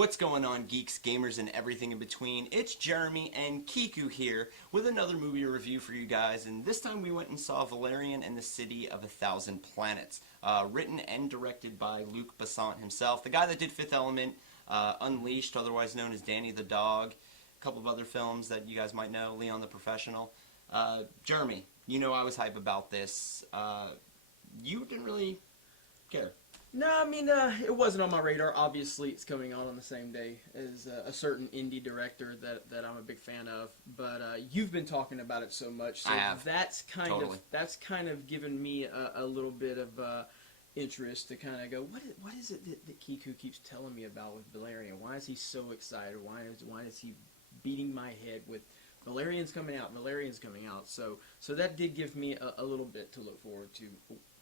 What's going on, geeks, gamers, and everything in between? It's Jeremy and Kiku here with another movie review for you guys, and this time we went and saw Valerian and the City of a Thousand Planets, written and directed by Luc Besson himself, the guy that did Fifth Element, Unleashed, otherwise known as Danny the Dog, a couple of other films that you guys might know, Leon the Professional. Jeremy, you know I was hype about this. You didn't really care. No, I mean, it wasn't on my radar. Obviously, it's coming on the same day as a certain indie director that I'm a big fan of. But you've been talking about it so much, so I have. that's kind of given me a little bit of interest to kind of go, what is it that Kiku keeps telling me about with Valerian? Why is he so excited? Why is he beating my head with Valerian's coming out? Valerian's coming out. So that did give me a little bit to look forward to.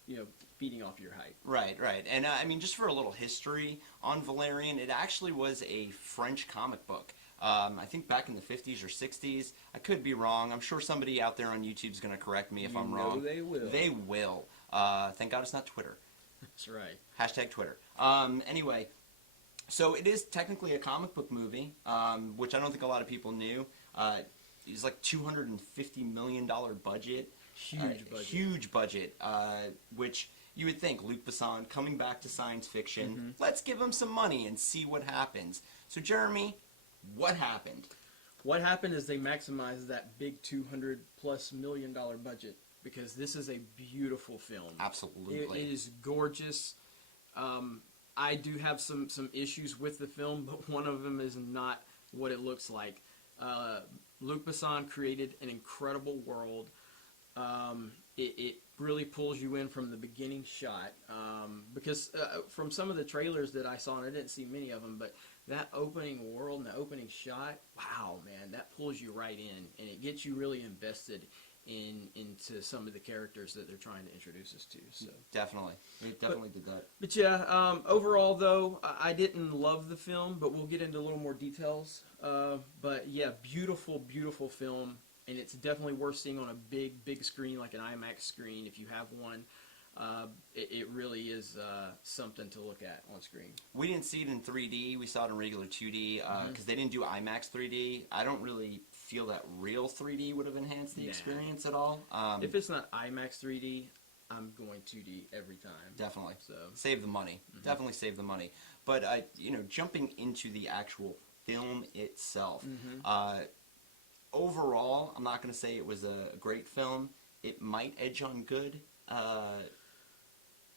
You know, beating off your hype. Right. And I mean, just for a little history on Valerian, it actually was a French comic book. I think back in the 50s or 60s. I could be wrong. I'm sure somebody out there on YouTube is going to correct me if I'm wrong. They will. They will. Thank God it's not Twitter. That's right. Hashtag Twitter. Anyway, so it is technically a comic book movie, which I don't think a lot of people knew. It was like $250 million budget. Huge budget, which you would think, Luc Besson coming back to science fiction, let's give him some money and see what happens. So Jeremy, what happened? What happened is they maximized that big $200+ million budget because this is a beautiful film. Absolutely. It is gorgeous. I do have some issues with the film, but one of them is not what it looks like. Luc Besson created an incredible world. It really pulls you in from the beginning shot because from some of the trailers that I saw, and I didn't see many of them, but that opening world and the opening shot, wow, man, that pulls you right in, and it gets you really invested into some of the characters that they're trying to introduce us to. So Definitely. It definitely did that. But yeah, overall though, I didn't love the film, but we'll get into a little more details. But yeah, beautiful film. And it's definitely worth seeing on a big screen, like an IMAX screen, if you have one. It really is something to look at on screen. We didn't see it in 3D. We saw it in regular 2D because they didn't do IMAX 3D. I don't really feel that real 3D would have enhanced the experience at all. If it's not IMAX 3D, I'm going 2D every time. Definitely. So save the money. Definitely save the money. But jumping into the actual film itself. Overall, I'm not going to say it was a great film. It might edge on good.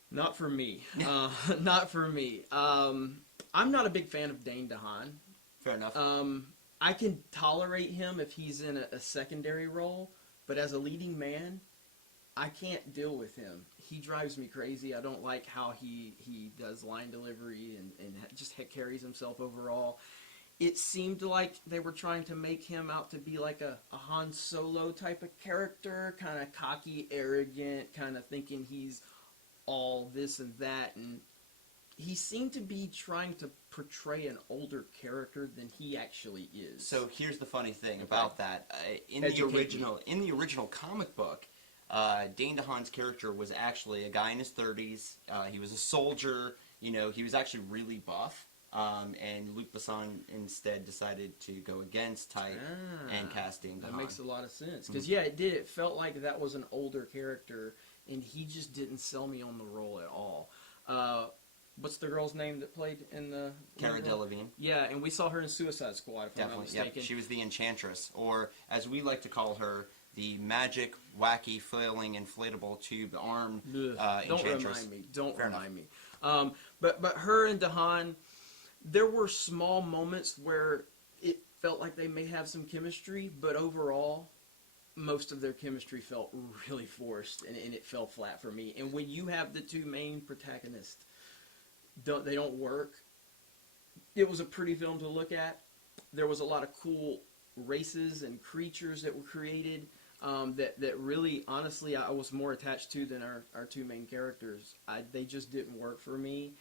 Not for me. Not for me. I'm not a big fan of Dane Dehaan. Fair enough. I can tolerate him if he's in a secondary role, but as a leading man, I can't deal with him. He drives me crazy. I don't like how he does line delivery and just carries himself overall. It seemed like they were trying to make him out to be like a Han Solo type of character, kind of cocky, arrogant, kind of thinking he's all this and that, and he seemed to be trying to portray an older character than he actually is. So here's the funny thing about that. In the original comic book, Dane DeHaan's character was actually a guy in his 30s. He was a soldier. He was actually really buff. And Luc Besson instead decided to go against type and cast Dane DeHaan. That makes a lot of sense. Because, yeah, it did. It felt like that was an older character, and he just didn't sell me on the role at all. What's the girl's name that played in the... Cara DeLavigne. Yeah, and we saw her in Suicide Squad, if I'm not mistaken. Yep. She was the Enchantress, or as we like to call her, the magic, wacky, flailing, inflatable tube arm Enchantress. Don't remind me. But her and Dehaan... There were small moments where it felt like they may have some chemistry, but overall, most of their chemistry felt really forced, and it fell flat for me. And when you have the two main protagonists, they don't work. It was a pretty film to look at. There was a lot of cool races and creatures that were created that really, honestly, I was more attached to than our two main characters. They just didn't work for me,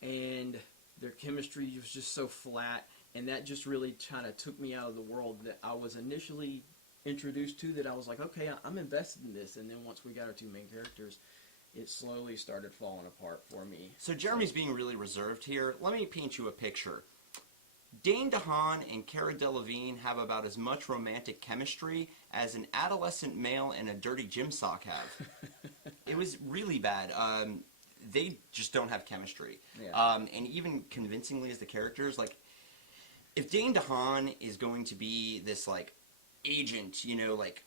and... Their chemistry was just so flat, and that just really kind of took me out of the world that I was initially introduced to, that I was like, okay, I'm invested in this. And then once we got our two main characters, it slowly started falling apart for me. So Jeremy's being really reserved here. Let me paint you a picture. Dane DeHaan and Cara DeLavigne have about as much romantic chemistry as an adolescent male and a dirty gym sock have. It was really bad. They just don't have chemistry. Yeah. And even convincingly as the characters, like, if Dane DeHaan is going to be this, like, agent, you know, like,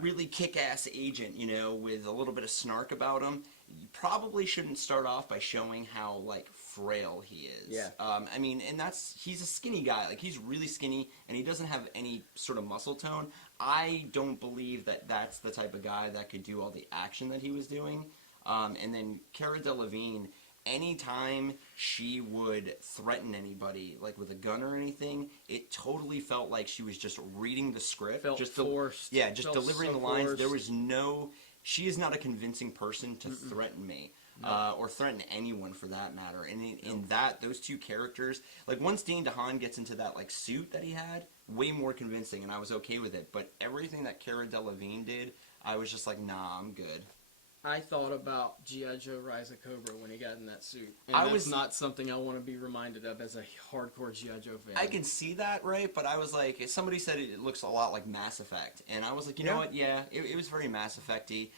really kick-ass agent, you know, with a little bit of snark about him, you probably shouldn't start off by showing how, like, frail he is. Yeah. I mean, and he's a skinny guy. Like, he's really skinny, and he doesn't have any sort of muscle tone. I don't believe that that's the type of guy that could do all the action that he was doing. And then Cara DeLavigne, anytime she would threaten anybody, like with a gun or anything, it totally felt like she was just reading the script. Felt just forced. Yeah, just Felt delivering so the lines. forced. There was no... She is not a convincing person to threaten me. No. Or threaten anyone for that matter. And in those two characters... Like, once Dane DeHaan gets into that, like, suit that he had, way more convincing, and I was okay with it. But everything that Cara DeLavigne did, I was just like, nah, I'm good. I thought about G.I. Joe Rise of Cobra when he got in that suit. And that's not something I want to be reminded of as a hardcore G.I. Joe fan. I can see that, right? But I was like, somebody said it looks a lot like Mass Effect. And I was like, you know what? Yeah, it was very Mass Effect-y.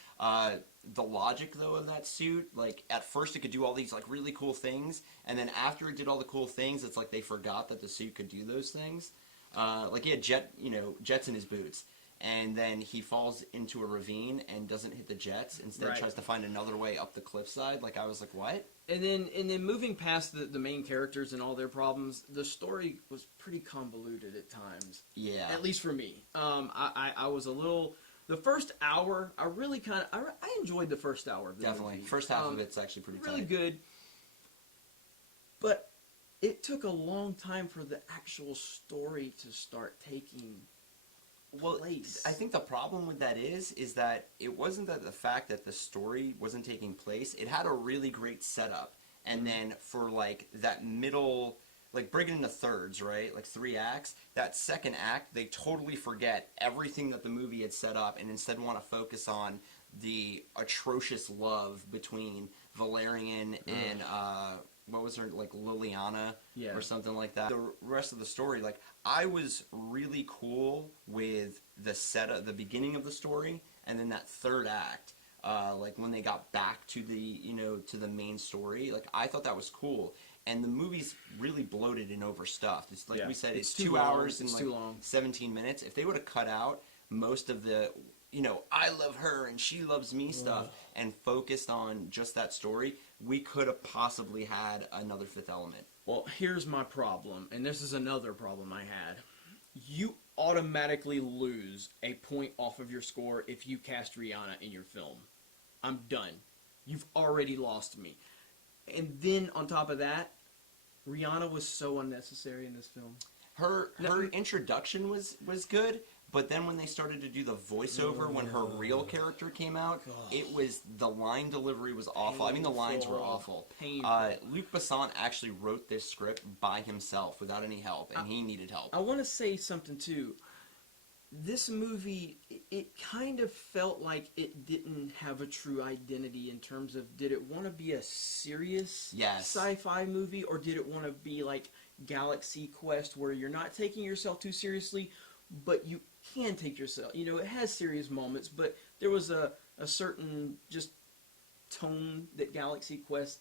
The logic, though, of that suit, like, at first it could do all these, like, really cool things. And then after it did all the cool things, it's like they forgot that the suit could do those things. Like, he had jets in his boots. And then he falls into a ravine and doesn't hit the jets. Instead, tries to find another way up the cliffside. Like, I was like, what? And then moving past the main characters and all their problems, the story was pretty convoluted at times. Yeah. At least for me. I was a little... The first hour, I really kind of... I enjoyed the first hour of the Definitely. movie. First half of it's actually pretty really tight. good. But it took a long time for the actual story to start taking... place. I think the problem with that is that it wasn't that the fact that the story wasn't taking place. It had a really great setup. And then for, like, that middle, like, break it into thirds, right? Like, 3 acts. That second act, they totally forget everything that the movie had set up and instead want to focus on the atrocious love between Valerian and, what was her, like, Liliana or something like that. The rest of the story, like, I was really cool with the setup, the beginning of the story, and then that third act, like, when they got back to the, to the main story, like, I thought that was cool. And the movie's really bloated and overstuffed. It's like we said, it's 2 hours and, like, 17 minutes. If they would have cut out most of the... I love her and she loves me stuff, and focused on just that story, we could have possibly had another Fifth Element. Well, here's my problem, and this is another problem I had. You automatically lose a point off of your score if you cast Rihanna in your film. I'm done. You've already lost me. And then, on top of that, Rihanna was so unnecessary in this film. Her introduction was good, but then when they started to do the voiceover when her real character came out, the line delivery was awful. I mean, the lines were awful. Luc Besson actually wrote this script by himself without any help, and he needed help. I want to say something, too. This movie, it kind of felt like it didn't have a true identity in terms of, did it want to be a serious sci-fi movie, or did it want to be like Galaxy Quest, where you're not taking yourself too seriously, but you can take yourself, it has serious moments, but there was a certain just tone that Galaxy Quest,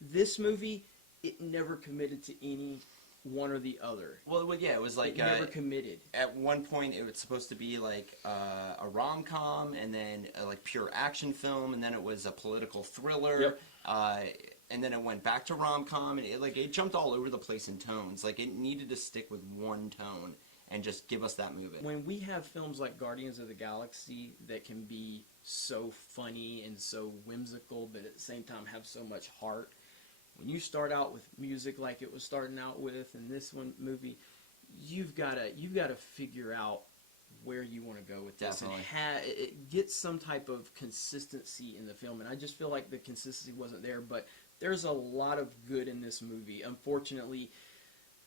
this movie, it never committed to any one or the other. Well, yeah, it was like... It never committed. At one point, it was supposed to be like a rom-com, and then like pure action film, and then it was a political thriller, and then it went back to rom-com, and it jumped all over the place in tones. Like, it needed to stick with one tone and just give us that movie. When we have films like Guardians of the Galaxy that can be so funny and so whimsical, but at the same time have so much heart, when you start out with music like it was starting out with in this one movie, you've got to figure out where you want to go with this. Definitely. And it gets some type of consistency in the film, and I just feel like the consistency wasn't there, but there's a lot of good in this movie. Unfortunately,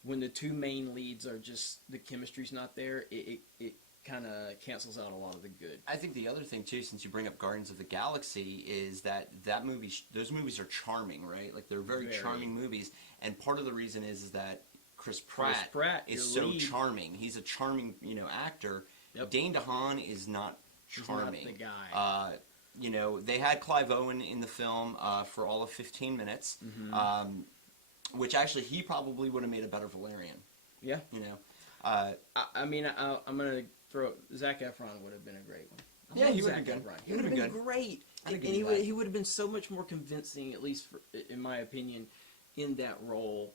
when the two main leads are just, the chemistry's not there, it kind of cancels out a lot of the good. I think the other thing, too, since you bring up Guardians of the Galaxy, is that those movies are charming, right? Like, they're very charming movies, and part of the reason is that Chris Pratt, is your so lead. charming. He's a charming, actor. Yep. Dane Dehaan is not charming. He's not the guy. They had Clive Owen in the film for all of 15 minutes, which actually he probably would have made a better Valerian. Yeah. I'm gonna throw Zac Efron would have been a great one. Yeah, he would have been good. He would have been good. great, and he would have been so much more convincing, at least in my opinion, in that role.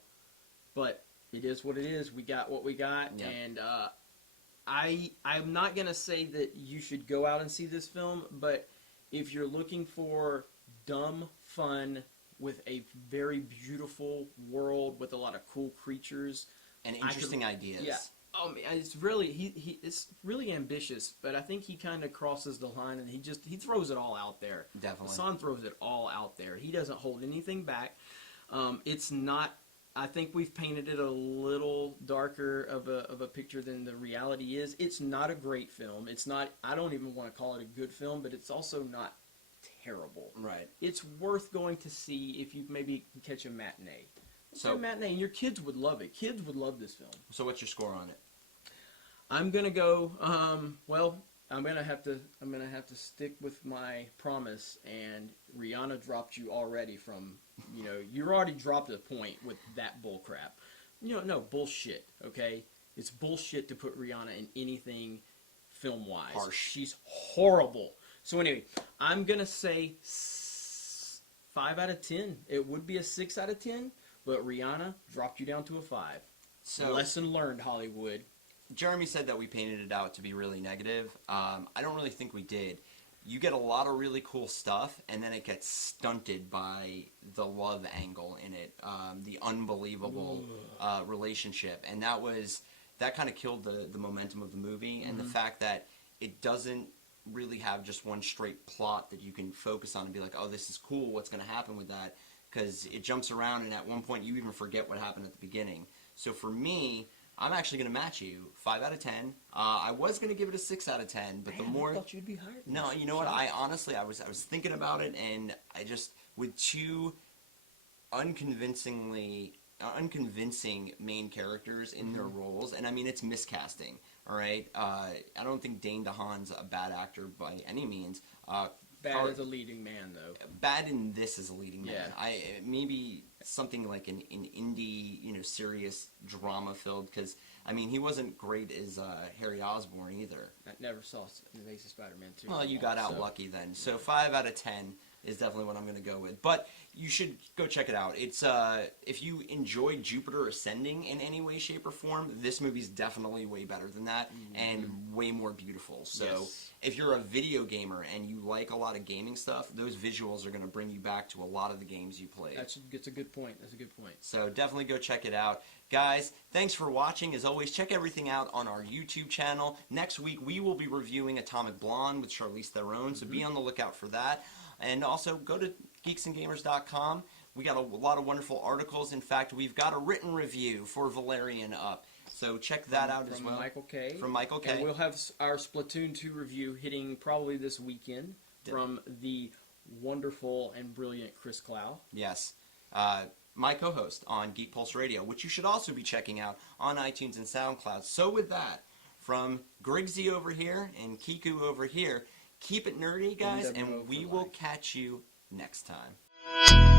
But it is what it is. We got what we got, and I'm not gonna say that you should go out and see this film, but if you're looking for dumb fun with a very beautiful world with a lot of cool creatures and interesting ideas. Yeah. It's really ambitious, but I think he kind of crosses the line, and he throws it all out there. Definitely. Besson throws it all out there. He doesn't hold anything back. It's not. I think we've painted it a little darker of a picture than the reality is. It's not a great film. It's not. I don't even want to call it a good film, but it's also not terrible. Right. It's worth going to see if you maybe can catch a matinee. So a matinee, and your kids would love it. Kids would love this film. So what's your score on it? I'm gonna go. I'm gonna have to stick with my promise. And Rihanna dropped you already from. You already dropped a point with that bull crap. No bullshit. Okay, it's bullshit to put Rihanna in anything film wise. Harsh. She's horrible. So anyway, I'm gonna say 5 out of 10. It would be a 6 out of 10. But Rihanna dropped you down to a 5. So lesson learned, Hollywood. Jeremy said that we painted it out to be really negative. I don't really think we did. You get a lot of really cool stuff, and then it gets stunted by the love angle in it, the unbelievable relationship, and that kind of killed the momentum of the movie, and the fact that it doesn't really have just one straight plot that you can focus on and be like, oh, this is cool. What's going to happen with that? Because it jumps around, and at one point you even forget what happened at the beginning. So for me, I'm actually going to match you 5 out of 10. I was going to give it a 6 out of 10, but the more I thought you'd be higher. No, you know what? I honestly, I was thinking about it, and I just with two unconvincing main characters in their roles, and I mean it's miscasting. All right, I don't think Dane Dehaan's a bad actor by any means. Bad as a leading man, though. Bad in this as a leading man. Yeah. Maybe something like an indie, serious drama filled. Because I mean, he wasn't great as Harry Osborn either. I never saw Amazing Spider-Man 2. Well, you got out lucky then. So 5 out of 10 is definitely what I'm going to go with. But you should go check it out. It's if you enjoyed Jupiter Ascending in any way, shape, or form, this movie's definitely way better than that and way more beautiful. So if you're a video gamer and you like a lot of gaming stuff, those visuals are going to bring you back to a lot of the games you played. That's a good point. That's a good point. So definitely go check it out. Guys, thanks for watching. As always, check everything out on our YouTube channel. Next week, we will be reviewing Atomic Blonde with Charlize Theron, so be on the lookout for that. And also, go to geeksandgamers.com. We got a lot of wonderful articles. In fact, we've got a written review for Valerian up. So check that out as well. From Michael K. From Michael K. And we'll have our Splatoon 2 review hitting probably this weekend from the wonderful and brilliant Chris Clow. Yes. My co-host on Geek Pulse Radio, which you should also be checking out on iTunes and SoundCloud. So with that, from Griggsy over here and Kiku over here, keep it nerdy, guys, and we will catch you next time.